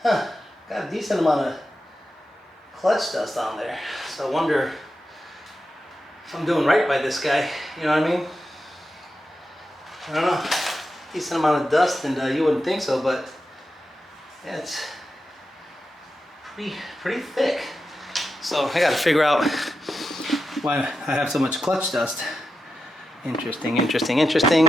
Huh, got a decent amount of clutch dust on there. So I wonder if I'm doing right by this guy, you know what I mean? I don't know, decent amount of dust, and you wouldn't think so, but yeah, it's pretty thick. So I gotta figure out why I have so much clutch dust. Interesting, interesting, interesting.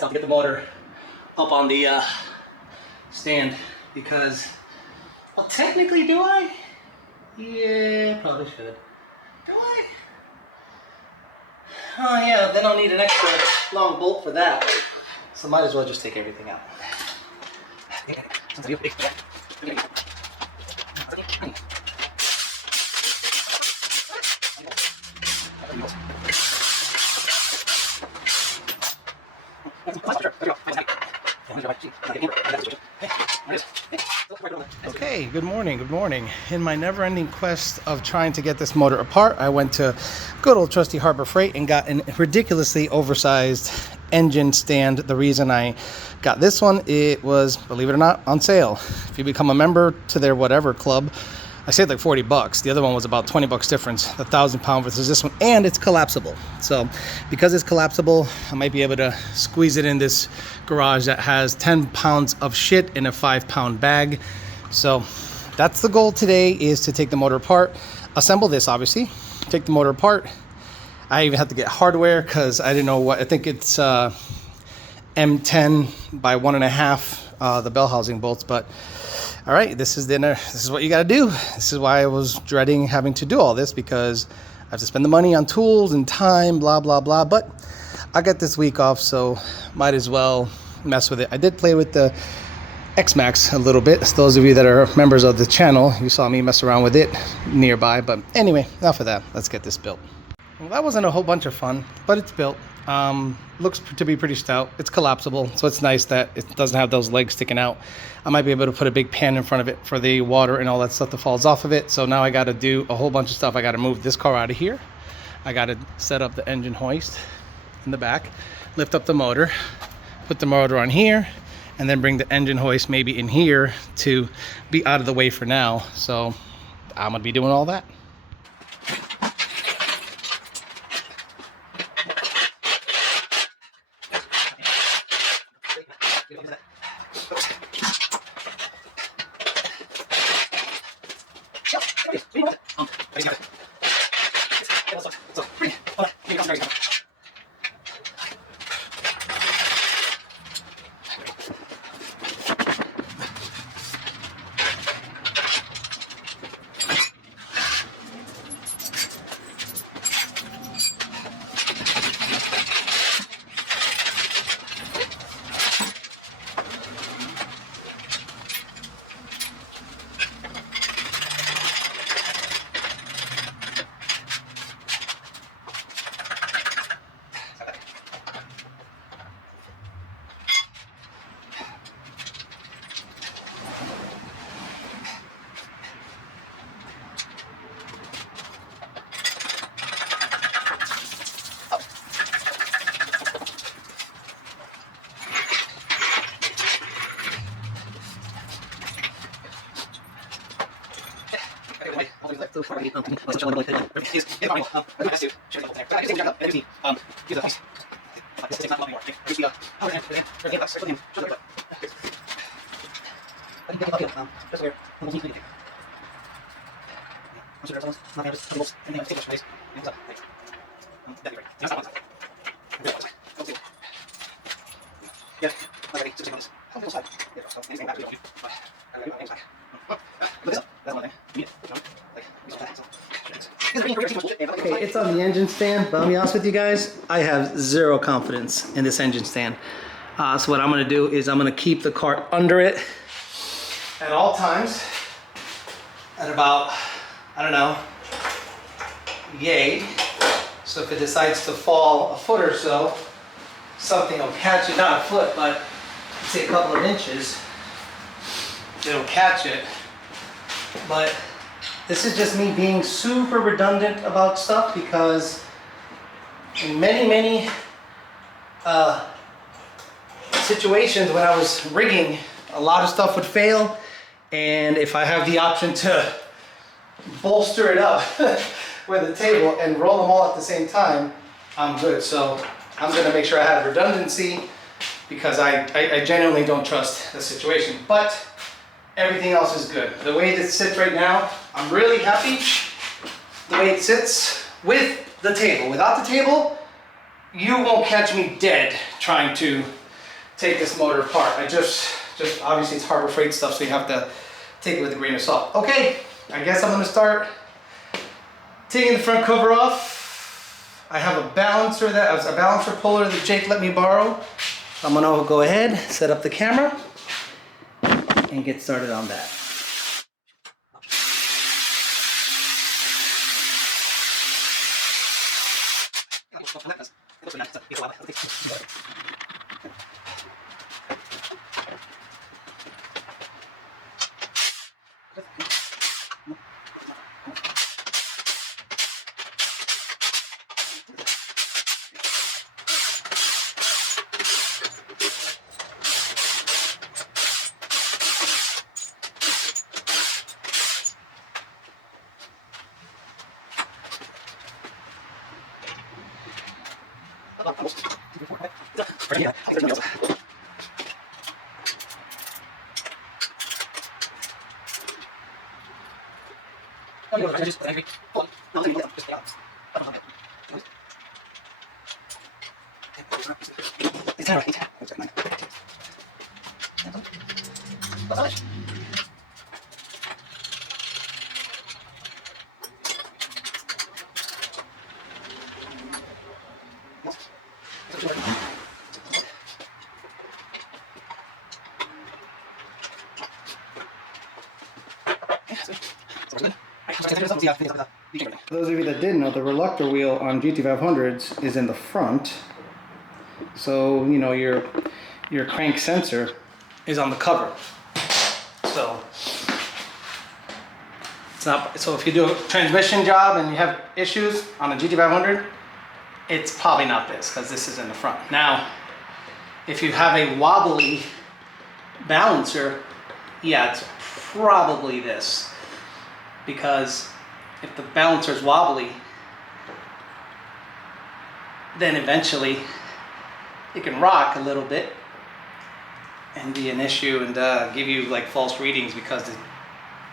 To get the motor up on the stand, because, well, technically, do I? Yeah, probably should. Do I? Oh yeah, then I'll need an extra long bolt for that. So might as well just take everything out. Okay, good morning, good morning. In my never-ending quest of trying to get this motor apart, I went to good old trusty Harbor Freight and got a ridiculously oversized engine stand. The reason I got this one, it was, believe it or not, on sale. If you become a member to their whatever club, I saved like $40. The other one was about $20 difference, the 1,000-pound versus this one, and it's collapsible. So because it's collapsible, I might be able to squeeze it in this garage that has 10 pounds of shit in a 5-pound bag. So that's the goal today, is to take the motor apart, assemble this obviously, take the motor apart. I even had to get hardware because I didn't know what, I think it's M10 by 1.5, the bell housing bolts, but all right, this is what you got to do. This is why I was dreading having to do all this, because I have to spend the money on tools and time, blah, blah, blah. But I got this week off, so might as well mess with it. I did play with the X-Max a little bit. So those of you that are members of the channel, you saw me mess around with it nearby. But anyway, enough of that. Let's get this built. Well, that wasn't a whole bunch of fun, but it's built. Looks to be pretty stout. It's collapsible, so it's nice that it doesn't have those legs sticking out. I might be able to put a big pan in front of it for the water and all that stuff that falls off of it. So now I got to do a whole bunch of stuff. I got to move this car out of here. I got to set up the engine hoist in the back, lift up the motor, put the motor on here, and then bring the engine hoist maybe in here to be out of the way for now. So I'm gonna be doing all that. Okay, it's on the engine stand, but I'll be honest with you guys, I have zero confidence in this engine stand. So what I'm gonna do is I'm gonna keep the cart under it at all times at about, I don't know, yay. So if it decides to fall a foot or so, something will catch it, not a foot, but say a couple of inches, it'll catch it. But this is just me being super redundant about stuff, because in many situations when I was rigging, a lot of stuff would fail, and if I have the option to bolster it up with a table and roll them all at the same time, I'm good. So I'm gonna make sure I have redundancy, because I genuinely don't trust the situation. But everything else is good. The way it sits right now, I'm really happy the way it sits with the table. Without the table, you won't catch me dead trying to take this motor apart. I just obviously it's Harbor Freight stuff, so you have to take it with a grain of salt. Okay, I guess I'm gonna start taking the front cover off. I have a balancer puller that Jake let me borrow. I'm gonna go ahead, set up the camera, and get started on that. For those of you that didn't know, the reluctor wheel on GT500s is in the front. So, you know, your crank sensor is on the cover. So it's not, so if you do a transmission job and you have issues on a GT500, it's probably not this, because this is in the front. Now, if you have a wobbly balancer, yeah, it's probably this. Because if the balancer is wobbly, then eventually it can rock a little bit and be an issue and give you like false readings because the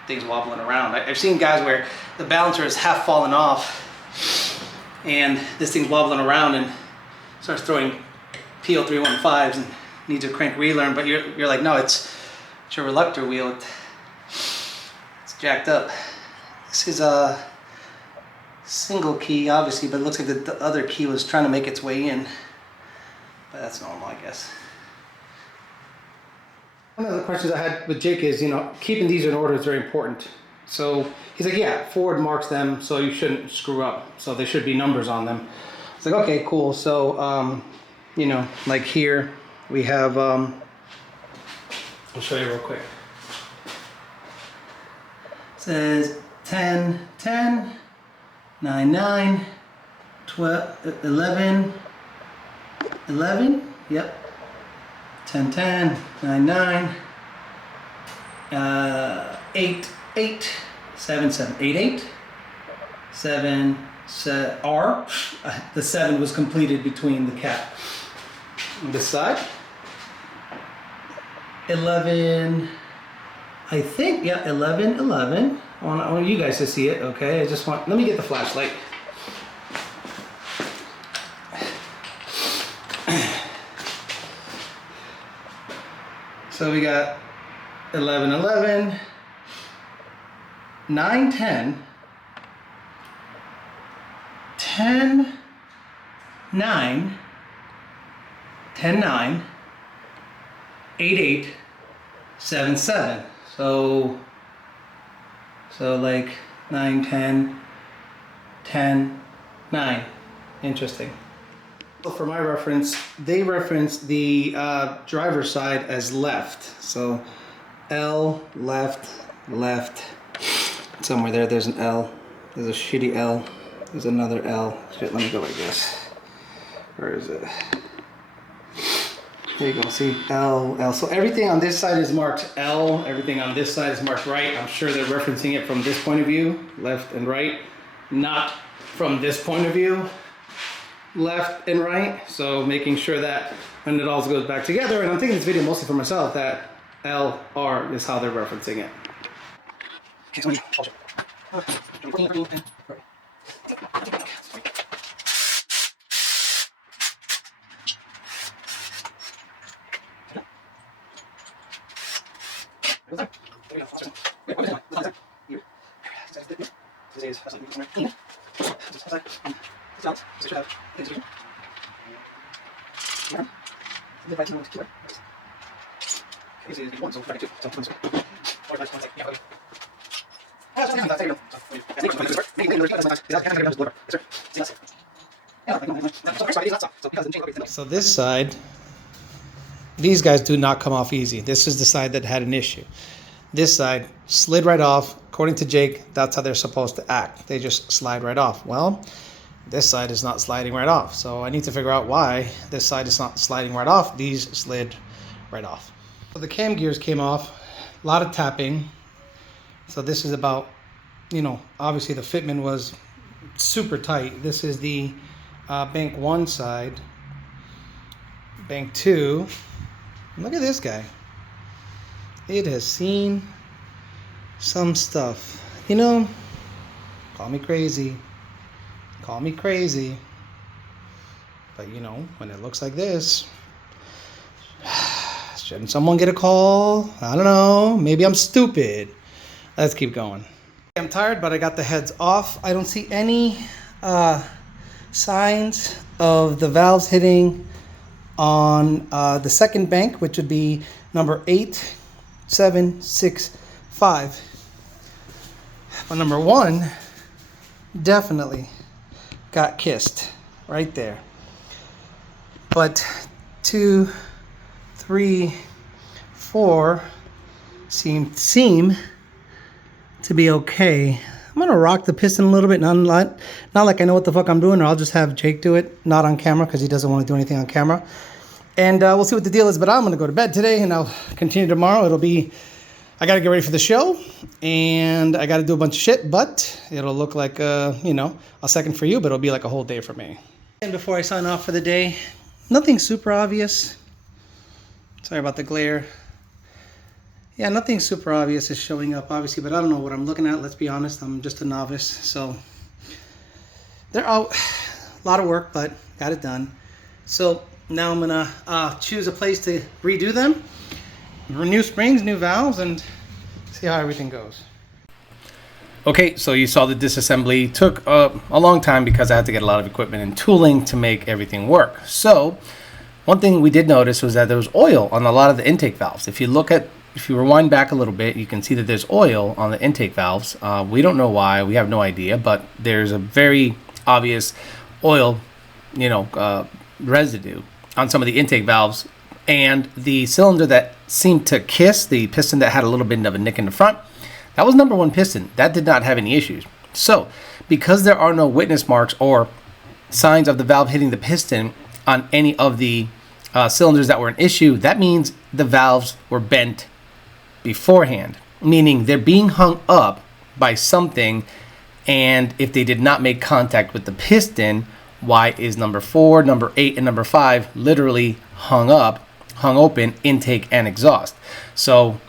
thing's wobbling around. I've seen guys where the balancer is half fallen off and this thing's wobbling around and starts throwing PO315s and needs a crank relearn, but you're like, no, it's your reluctor wheel. It's jacked up. This is a single key, obviously, but it looks like the other key was trying to make its way in. But that's normal, I guess. One of the questions I had with Jake is, you know, keeping these in order is very important. So he's like, yeah, Ford marks them, so you shouldn't screw up. So there should be numbers on them. It's like, okay, cool. So, you know, like here we have, I'll show you real quick. It says 10, 10, 9, 9, 12, 11, 11, yep, 10, 10, 9, 9, 8, 8, 7, 7, 8, 8, 7, R. The 7 was completed between the cap. On this side, 11, I think, yeah, 11, 11. I want you guys to see it, okay? Let me get the flashlight. So we got 11, 11, 9, 10, 10, 9, 10, 9, 8, 8, 7, 7. So like 9, 10, 10, 9. Interesting. For my reference, they reference the driver's side as left. So L, left, left. Somewhere there's an L. There's a shitty L. There's another L. Shit, let me go like this. Where is it? There you go, see, L, L. So everything on this side is marked L, everything on this side is marked right. I'm sure they're referencing it from this point of view, left and right, not from this point of view, left and right. So making sure that when it all goes back together, and I'm taking this video mostly for myself, that L, R is how they're referencing it. So this side, these guys do not come off easy. This is the side that had an issue. This side slid right off. According to Jake, that's how they're supposed to act. They just slide right off. Well, this side is not sliding right off. So I need to figure out why this side is not sliding right off. These slid right off. So the cam gears came off. A lot of tapping. So this is about, you know, obviously the fitment was super tight. This is the bank 1 side. Bank 2. Look at this guy. It has seen some stuff. You know, call me crazy. Call me crazy. But you know, when it looks like this, shouldn't someone get a call? I don't know. Maybe I'm stupid. Let's keep going. I'm tired, but I got the heads off. I don't see any signs of the valves hitting on the second bank, which would be number 8765. But number 1 definitely got kissed right there. But 2, 3, 4 seem to be okay. I'm gonna rock the piston a little bit, not like I know what the fuck I'm doing, or I'll just have Jake do it, not on camera, because he doesn't want to do anything on camera. And we'll see what the deal is, but I'm gonna go to bed today, and I'll continue tomorrow. I gotta get ready for the show, and I gotta do a bunch of shit, but it'll look like, you know, a second for you, but it'll be like a whole day for me. And before I sign off for the day, nothing super obvious. Sorry about the glare. Yeah, nothing super obvious is showing up, obviously, but I don't know what I'm looking at. Let's be honest, I'm just a novice. So they're out. A lot of work, but got it done. So now I'm gonna choose a place to redo them. New springs, new valves, and see how everything goes. Okay, so you saw the disassembly. Took a long time because I had to get a lot of equipment and tooling to make everything work. So one thing we did notice was that there was oil on a lot of the intake valves. If you rewind back a little bit, you can see that there's oil on the intake valves. We don't know why, we have no idea, but there's a very obvious oil, residue on some of the intake valves. And the cylinder that seemed to kiss, the piston that had a little bit of a nick in the front, that was number 1 piston. That did not have any issues. So because there are no witness marks or signs of the valve hitting the piston on any of the cylinders that were an issue, that means the valves were bent beforehand, meaning they're being hung up by something And if they did not make contact with the piston, why is number 4, number 8, and number 5 literally hung open, intake and exhaust? So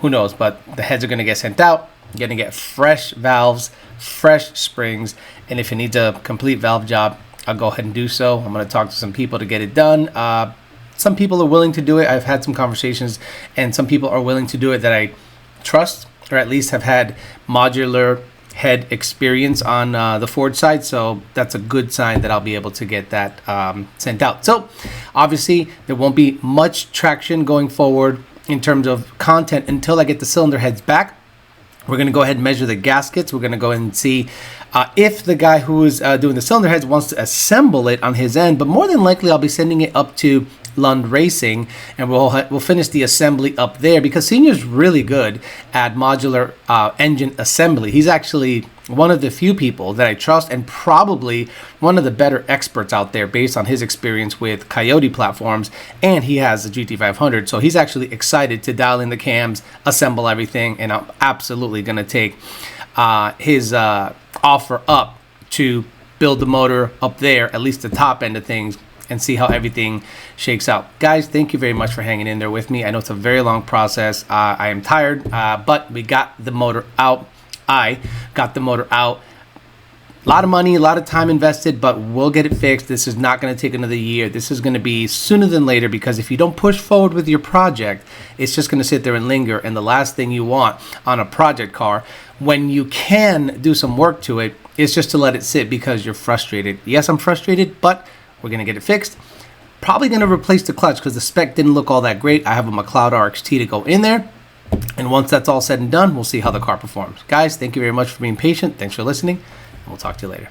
who knows, but the heads are going to get sent out. You're going to get fresh valves, fresh springs, and if it needs a complete valve job, I'll go ahead and do so. I'm going to talk to some people to get it done. Some people are willing to do it. I've had some conversations, and some people are willing to do it that I trust, or at least have had modular head experience on the Ford side. So that's a good sign that I'll be able to get that sent out. So obviously there won't be much traction going forward in terms of content until I get the cylinder heads back. We're going to go ahead and measure the gaskets. We're going to go ahead and see if the guy who is doing the cylinder heads wants to assemble it on his end, but more than likely I'll be sending it up to Lund Racing, and we'll finish the assembly up there, because Senior's really good at modular engine assembly. He's actually one of the few people that I trust, and probably one of the better experts out there based on his experience with Coyote platforms, and he has the GT500, so he's actually excited to dial in the cams, assemble everything, and I'm absolutely going to take his offer up to build the motor up there, at least the top end of things, and see how everything shakes out. Guys, thank you very much for hanging in there with me. I know it's a very long process. I am tired, but we got the motor out. I got the motor out. A lot of money, a lot of time invested, but we'll get it fixed. This is not going to take another year. This is going to be sooner than later, because if you don't push forward with your project, it's just going to sit there and linger. And the last thing you want on a project car, when you can do some work to it, is just to let it sit because you're frustrated. Yes, I'm frustrated, but we're going to get it fixed. Probably going to replace the clutch because the spec didn't look all that great. I have a McLeod RXT to go in there. And once that's all said and done, we'll see how the car performs. Guys, thank you very much for being patient. Thanks for listening. And we'll talk to you later.